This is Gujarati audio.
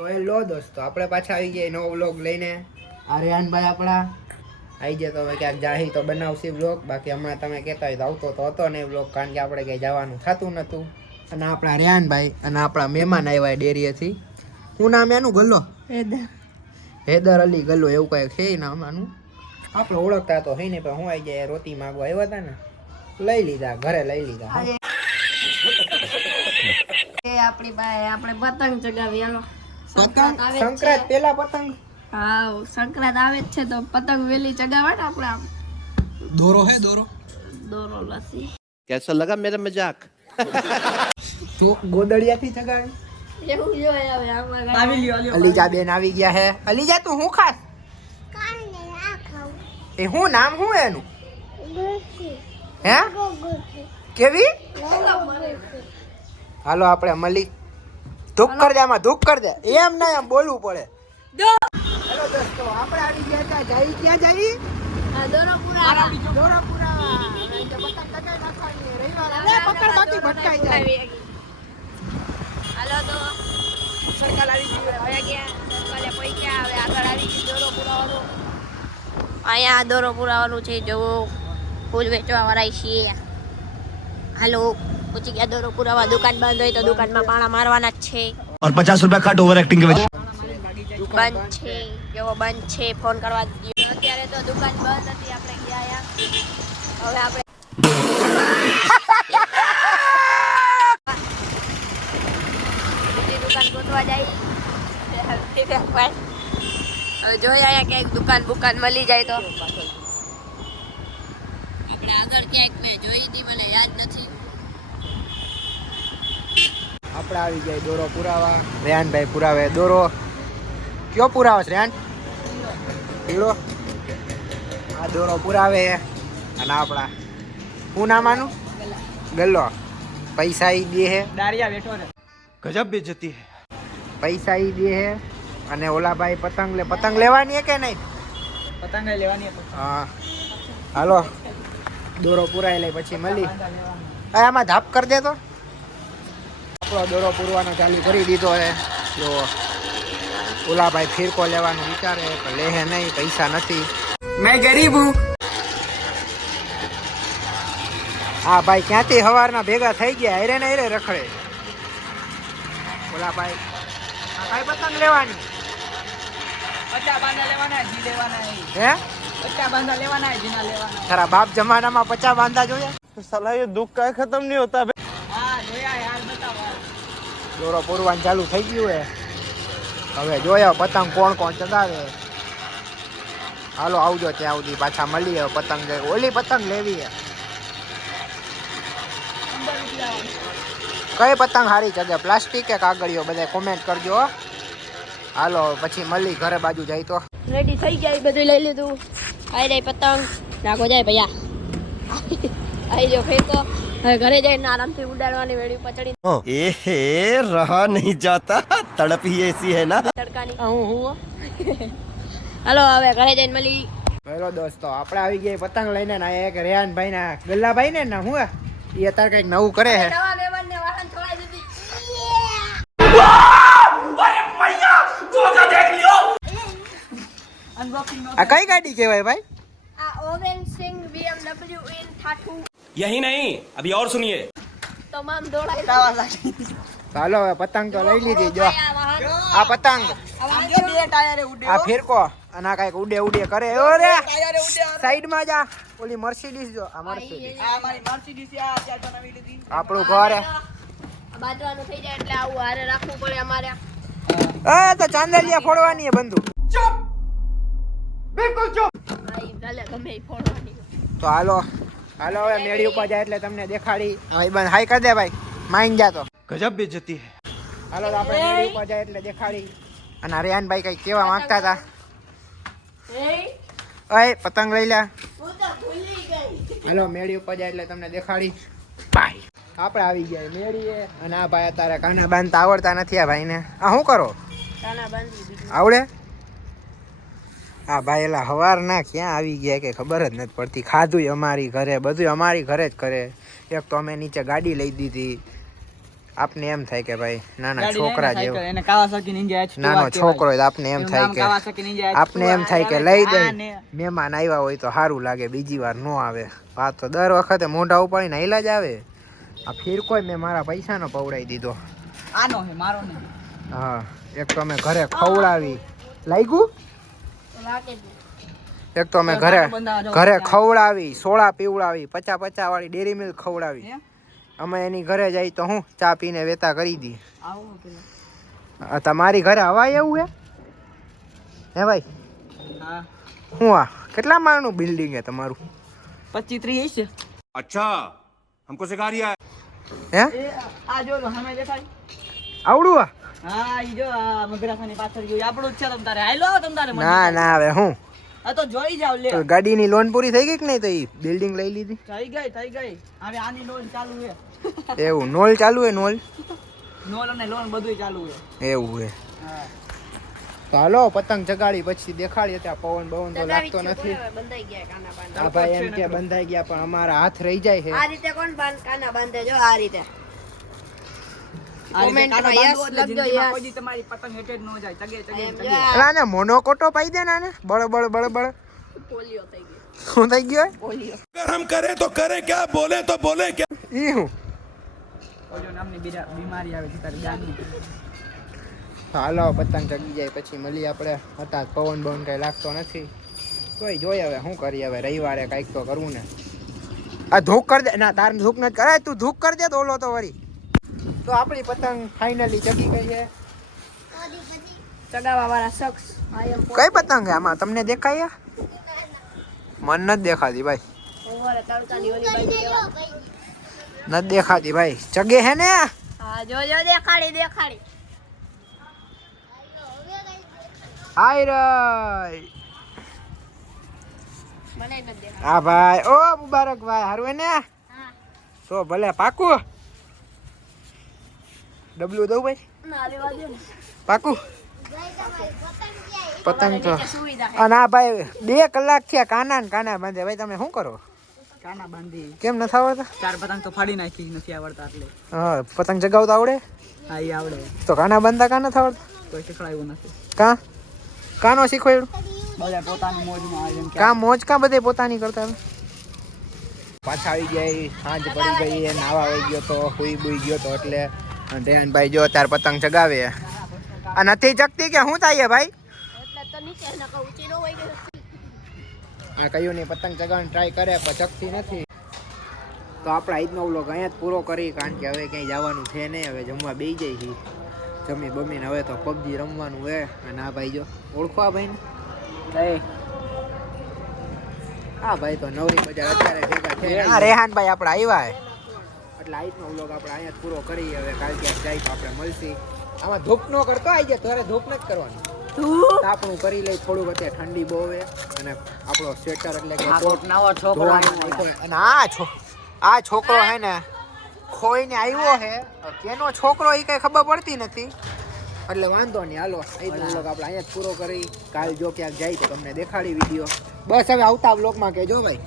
તો એ લો દોસ્તો આપણે પાછા આવી ગયા નવો વ્લોગ લઈને. આર્યનભાઈ આપણા આવી જાય તો હવે ક્યાંક જાહી તો બનાવશી વ્લોગ. બાકી હમણાં તમે કહેતા હોય તો આવતો તો હતો નહીં વ્લોગ, કારણ કે આપણે ક્યાંય જવાનું થતું નહોતું. અને આપણા આર્યનભાઈ અને આપણા મહેમાન આવ્યા ડેરીએથી. શું નામ એનું? ગલ્લો હેદર અલી ગલ્લો એવું કંઈક છે નામ આનું. આપણે ઓળખતા તો હઈ ને, પણ હું આવી જાય રોટી માગવા આવ્યા હતા ને, લઈ લીધા, ઘરે લઈ લીધા. આપણી પાસે આપણે પતંગ ચગાવી. હાલો સંક્રાંત પેલા પતંગ. હા સંક્રાંત આવે જ છે તો પતંગ વેલી ચગાવવા ને આપણે. આમ દોરો હે દોરો લસી. कैसा लगा मेरा मजाक? તું ગોદડિયાથી ચગાવી. એવું જોઈએ હવે આમાં. અલીજા બેન આવી ગયા હે. અલીજા તું હું ખાસ? એ હું નામ હું એનું? હે કેવી? હાલો આપણે મળી. ધૂપ કર દે, આમાં ધૂપ કર દે. એમ ના એમ બોલવું પડે. હેલો દોસ્તો, આપણે આવી ગયા હતા. જઈ ક્યાં જઈ? દોરોપુરા. દોરાપુરા. હવે પતંગ ચગાવી નાખવાની. રવિવાર આવે પકડ બાકી ભટકાઈ જાય. હાલો તો સરકાર આવી ગઈ. હવે ગયા સર્કલે પહોંચ્યા. હવે આગળ આવી ગયું દોરોપુરાવાનું. અહીંયા દોરોપુરાવાનું છે. જો ફૂલ વેચવા વાળા છીએ. હાલો પહોંચી ગયા દોરોપુરામાં. દુકાન બંધ હોય તો દુકાનમાં પાણા મારવાના જ છે. और 50 रुपया कट ओवर एक्टिंग के वजह બંધ છે, કેવો બંધ છે, ફોન કરવા દીધો. અત્યારે તો દુકાન બંધ હતી, આપણે ગયા. હવે આપણે બીજી દુકાન ગોતવા જાય. હવે જોઈ આયા ક્યાંક દુકાન બુકાન મળી જાય તો. આપણે આગળ ક્યાંક મેં જોઈ હતી, મને યાદ નથી. આપણે આવી ગયા દોરો પુરાવા. રેહાનભાઈ પુરાવે દોરો. કયો પુરાવે છે રેહાન? પીળો. આ દોરો પુરાવે. અને આપણા શું નામ આનું? ગલ્લો. પૈસા ઈ દે હે. દારિયા બેઠો ને. गजब बेइज्जती है. પૈસા ઈ દે હે. અને ઓલા ભાઈ પતંગ લેવાની હે કે નહીં? પતંગ લેવાની હતી. હા હાલો દોરો પુરાઈ લઈ પછી મળી. આમાં ધાપ કરી દે તો. આપણો દોરો પૂરવાનો ચાલુ કરી દીધો હે. જો ઓલા ભાઈ ફિરકો લેવાનું વિચારે પણ લે હે નહીં, પૈસા નથી. મેં ગરીબ હું. હા ભાઈ ક્યાંથી સવારના ભેગા થઈ ગયા, હેરે ને હેરે રખડે. ઓલા ભાઈ આ ભાઈ પતંગ લેવાની 50 બાંધા લેવાના, જી લેવાના. હે 50 બાંધા લેવાના, જીના લેવાના. તારા બાપ જમાનામાં 50 બાંધા જોયા? साला ये दुख का खत्म नहीं होता. હા જોયા યાર, બતાવો. દોરો પૂરવાનું ચાલુ થઈ ગયું હે. હવે જોયો પતંગ કોણ કોણ ચગાવે. હાલો આવજો ત્યાં સુધી પાછા મળીએ. પતંગ ઓલી પતંગ લેવી હે. કઈ પતંગ હારી ચગે, પ્લાસ્ટિક કે કાગળિયો? બધા કોમેન્ટ કરજો. હાલો પછી મળી ઘરે બાજુ જાય તો. રેડી થઈ ગયા, બધું લઈ લીધું. આવી જાય પતંગ નાખો જાય ભૈયા. આવી જાઓ ફેંકો. હવે ઘરે જઈને આરામથી ઉડાડવાની વેડી ઉપર ચડી. ए रहा नहीं जाता, तड़प ही ऐसी है ना. તડકાની હું હાલો હવે ઘરે જઈને મળી. હેલો દોસ્તો, આપણે આવી ગયા પતંગ લઈને. ના એક રેહાનભાઈ ના ગલ્લાભાઈ ને ના હું એ અત્યારે કઈક નવું કરે હે. નવા વેવણને વાહન છોડાઈ દીધી. અનબોક્સિંગ નો આ કઈ ગાડી કહેવાય ભાઈ? આ ઓવેન સિંગ BMW N32 यही नहीं, अभी और सुनिए. તમામ દોડાઈ હાલો હવે પતંગ તો લઈ લીધી. જો આ વાહન આ પતંગ, આમ જો બે ટાયરે ઉડે. આ ફિરકો અને આ કઈક ઉડે ઉડે કરે. ઓરે ટાયરે ઉડે. સાઈડ માં જા. ઓલી મર્સિડીઝ જો, આ મર્સિડીઝ આ મારી મર્સિડીઝ છે, આ અત્યારે બનાવી લીધી. આપણું ઘર હે. બાંધવાનું થઈ જાય એટલે આવું હારે રાખવું પડે અમારે. એ તો ચાંદલિયા ફોડવાની હે બંદૂક. ભાઈ ભલે ગમે ઈ ફોડવાની. તો હાલો હવે મેળી ઉપર જાય એટલે તમને દેખાડી. ભાઈ બંધ હાઈ કરી દે ભાઈ, માઈન જા તો. गजब बेइज्जती है. હાલો તો આપણે મેળી ઉપર જાય એટલે દેખાડી. અને રેહાનભાઈ કઈ કેવા માંગતા હતા. ઓય પતંગ લઈ લે. હું તો ભૂલી ગઈ. હાલો મેળી ઉપર જાય એટલે તમને દેખાડી. બાય. આપણે આવી ગયા મેળીએ. અને આ ભાઈ અત્યારે કાના બાંધતા આવડતા નથી. આ ભાઈને આ શું કરો કાના બાંધી દીધું. આવડે? આ ભાઈ એલા હવારના ક્યાં આવી ગયા કે ખબર જ નથી પડતી. ખાધું અમારી ઘરે, બધું અમારી ઘરે જ કરે. એક તો અમે નીચે ગાડી લઈ દીધી. આપને એમ થાય કે ભાઈ નાના ગાડી છોકરા લઈને જેવું સાયકલ, એને કાવાસાકી નિંજા H2 નાનો કહેવાય. છોકરો હોય તો આપને એમ એનું થાય નામ કે કાવાસાકી નિંજા H2 આપને એમ થાય કે આવે. લઈ હા દઈ ને. મહેમાન આવ્યા હોય તો સારું લાગે, બીજી વાર ન આવે. આ તો દર વખતે મોઢા ઉપાડીને હાઈલા જ આવે. આ ફીર કોઈ મેં મારા પૈસાનો પવડાવી દીધો. આનો હે, મારો નહીં. હા, એક તો અમે ઘરે ખવડાવી લાગ્યું, એક તો અમે ઘરે ખવડાવી, સોડા પીવડાવી, 50 વાળી ડેરી મિલ્ક ખવડાવી. હે? અમે એની ઘરે જઈ તો હું ચા પીને વેતા કરી દી. આવો પેલા. આ તમારી ઘરે હવાય એવું હે ભાઈ? હા, શું આ કેટલા માળનું બિલ્ડિંગ હે તમારું? 25-30 હશે. अच्छा हमको सिखा रिया હે એ આ જો લો, સામે દેખાય. આવડું આ? હા, ઈ જો આ મગરાસાની પાછળ જોઈ, આપણું જ છે. તમ તારે હાલો, તમ તારે મંદિર. ના ના હવે હું આ તો જોઈ જાવ લે. તો ગાડીની લોન પૂરી થઈ ગઈ કે નહીં? તો એ બિલ્ડિંગ લઈ લીધી? થઈ ગઈ. હવે આની લોન ચાલુ છે. એવું નોલ ચાલુ હે? નોલ નોલ અને લોન બધુંય ચાલુ છે. એવું હે. હા. તો હાલો પતંગ ચગાડી પછી દેખાડીએ. ત્યાં પવન બવન તો લાગતો નથી. બંધાઈ ગયા કાના બાંધે. આ ભાઈ એમ કે બંધાઈ ગયા, પણ અમારા હાથ રહી જાય છે. આ રીતે કોણ કાના બાંધે? જો આ રીતે. આ રીતે Comment કાના માં yes બાંધો એટલે લખજો, જિંદગીમાં yes. કોઈ દી તમારી પતંગ હેઠે જ ન જાય. ચગે ચગે એમ ચગે. જો આ એટલે આને મોનોકોટો પાઈ દે ને આને. બળ બળ બળ બળ પોલિયો થઈ ગયો. શું થઈ ગયો? પોલિયો. अगर हम करें तो करें क्या, बोले तो बोले क्या। ઈ હું ઓજો નામની બીમારી આવે છે તારી જાનની. હાલો પતંગ ચગી જાય પછી મળીએ આપણે. હતા પવન બવન કઈ લાગતો નથી. તોય જોઈ હવે શું કરીએ. હવે રવિવારે કાંઈક તો કરવું ને. આ ધૂક કરી દે. ના તાર ધૂક નથી કરાય. તું ધૂક કરી દે તો ઓલો તો વળી. તો આપણી પતંગ ફાઇનલી ચગી ગઈ છે. ચગાવા વાળા શખ્સ આયો કઈ પતંગ છે આમાં? તમને દેખાય? મન નથી દેખાતી ભાઈ, ઓવર તડકાની ઓલી બાજુ કેવા. નથી દેખાતી ભાઈ. ચગે હે ને? હા જો દેખાડી. હાય રે મને નથી દેખાડી. હા ભાઈ. ઓ મુબારક ભાઈ, હારું હે ને? તો ભલે પાકું ડબલું દઉં ભાઈ? ના રેવા દે ને. પાકું પતંગ તો. નીચે સુવિધા છે. અને આ ભાઈ 2 કલાક થયા કાના ને કાના બાંધે. ભાઈ તમે શું કરો? કાના બાંધી કેમ નથી આવડતા? 4 પતંગ તો ફાડી નાખી, નથી આવડતા એટલે. હા, પતંગ ચગાવતા આવડે હા, ઈ આવડે. તો કાના બાંધતા કાં નથી આવડતા? કોઈ શીખડાયું નથી. કાનો શીખવાડ્યું? બધા પોતાની મોજમાં આવે જેમ કે કા મોજ કા બધે પોતાની કરતા હવે. પાછા આવી ગયા, સાંજ પડી ગઈ, નાવા આવી ગયો તો, હુઈ બુઈ ગયો તો, એટલે ધ્યાનભાઈ જો તાર પતંગ ચગાવે. આ નથી ચગતી કે શું થાય ભાઈ? એટલે તો નીચે નકો ઊંચી નો હોય ગયો. આ કયું ની પતંગ ચગાવવાની ટ્રાય કરે પણ ચગતી નથી. તો આપણે આજનો વ્લોગ અહીંયા જ પૂરો કરી, કારણ કે હવે ક્યાંય જવાનું છે નહીં. હવે જમવા બેસી જાય છે, જમી બમીને હવે તો પબજી રમવાનું હે. અને આ ભાઈ જો ઓળખો આ ભાઈને? આ ભાઈ તો નવરી બજાર અત્યારે ભેગા છે. હા, રેહાનભાઈ આપણે આવ્યા હે. એટલે આજનો વ્લોગ આપણે અહીંયા જ પૂરો કરી. હવે કાલ ક્યાંક જાય તો આપણે મળશી. આમાં ધૂપ નો કરતો આવી જાય, તારે ધૂપ નથી કરવાની. તાપણું કરી લઈ થોડુંક. અત્યારે ઠંડી બહુ હે અને આપણો સ્વેટર એટલે કે કોટ નવો છોકરો ધોવામાં નાખ્યો. અને આ છોકરો હે ને ખોઈને આવ્યો હે. કેનો છોકરો એ કઈ ખબર પડતી નથી. એટલે વાંધો નહીં, હાલો આજનો વ્લોગ આપણે અહીંયા જ પૂરો કરી. કાલ જો ક્યાંક જાય તો તમને દેખાડી વિડીયો. બસ હવે આવતા વ્લોગમાં કહેજો ભાઈ.